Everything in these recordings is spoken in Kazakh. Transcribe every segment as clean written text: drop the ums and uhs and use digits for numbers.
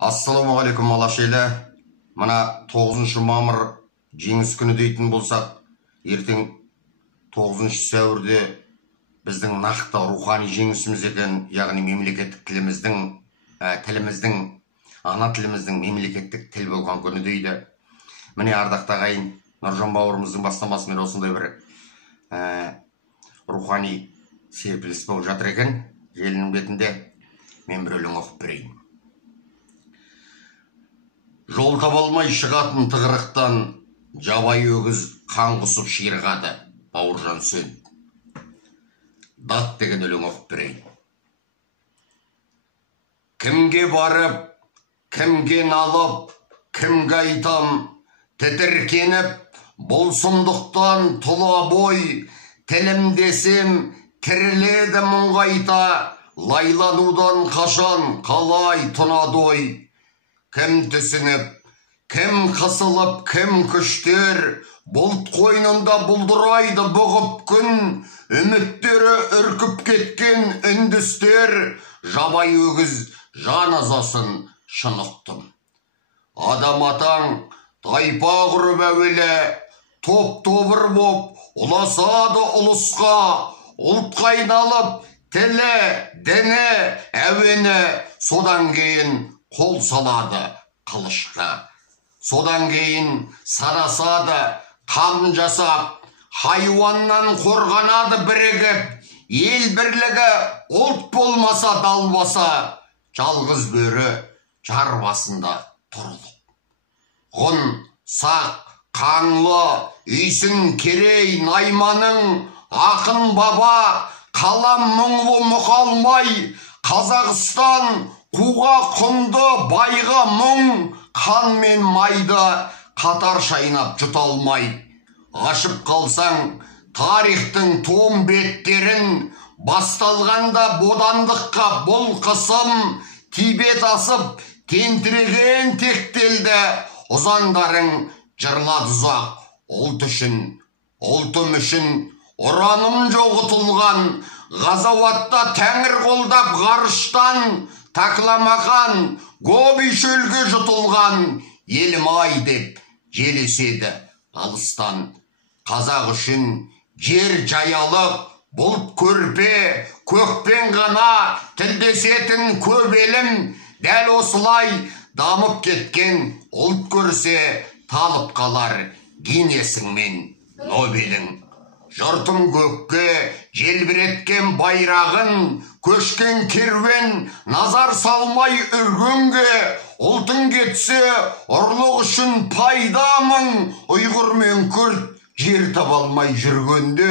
Ассалаумағалейкум алашелі. Мына 9 мамыр жеңіс күні дейтін болсақ, ертең 9 сәуірде біздің нақты рухани жеңісіміз екен, яғни мемлекеттік тіліміздің, ана тіліміздің мемлекеттік тіл болған күні дейді. Міне ардақты ағайын, Нұржан бауырымыздың бастамасымен осындай бір рухани серпіліс болып жатыр екен. Желінің бетінде мен бір өлең оқып берейін. Жол таба алмай шығатын тығырықтан жабайы өгіз қан құсып ширығады, Бауыржан Сөн. Дат деген өлең оқып берейін. Кімге барып, кімге налып, кімге айтам, тітіркеніп, бұл сұмдықтан тұла бой, тілім десем, тіріледі мұңғайта, лайланудан қашан қалай тұнады ой. Кім түсініп, кім қысылып, кім күштер, бұлт қойнында бұлдырайды бұғып күн, үміттері үркіп кеткен үндістер, жабай өгіз жан азасын шынықтым. Адам атаң тайпа құрып әуелі, топ-тобыр боп ұласады ұлысқа, ұлтқа айналып тілі, діні, әуені, содан кейін қол салады қылышқа. Содан кейін сарасады, қам жасап, хайуаннан қорғанады бірігіп, ел бірлігі ұлт болмаса далбаса, жалғыз бөрі жар басында тұрылып. Ғұн, сақ, қаңлы, үйсін, керей, найманың, ақын баба, қалам мұңлы мұқалмай, Қазақстан қуға құнды, байға мұң, қан мен майды қатар шайнап жұталмай. Ашып қалсаң тарихтың том беттерін, басталғанда бодандыққа бұл қысым, Тибет асып тентіреген тектелді, ұзандарың жырлады ұзақ ұлт үшін, ұлтым үшін. Ұраным жоғытылған, ғазауатта тәңір қолдап ғарыштан, такламақан, Гоби шөлге жұтылған, елім ай деп желеседі алыстан. Қазақ үшін жер жаялық, бұлт көрпе, көкпен ғана тілдесетін көп елім, дәл осылай дамып кеткен ұлт көрсе, талып қалар Гиннесің мен Нобелің. Жұртым көкке желбіреткен байрағын, көшкен керуен назар салмай үргенге, ұлтың кетсе ұрлық үшін пайдамың, ұйғыр мен күрд жер таба алмай жүргенде.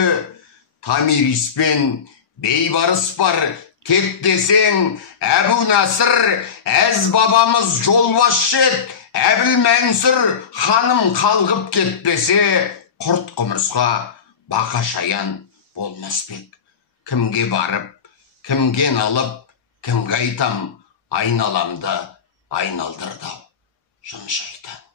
Томирис пен бейбарыс бар тек десең, Әбу Насыр, әз бабамыз жолбасшы еді, Әбілмәнсүр ханым қалғып кетпесе, құрт құмырсқа бақа шаян болмас бек. Кімге барып, кімге налып, кімге айтам, айналамды айналдырды жын шайтан.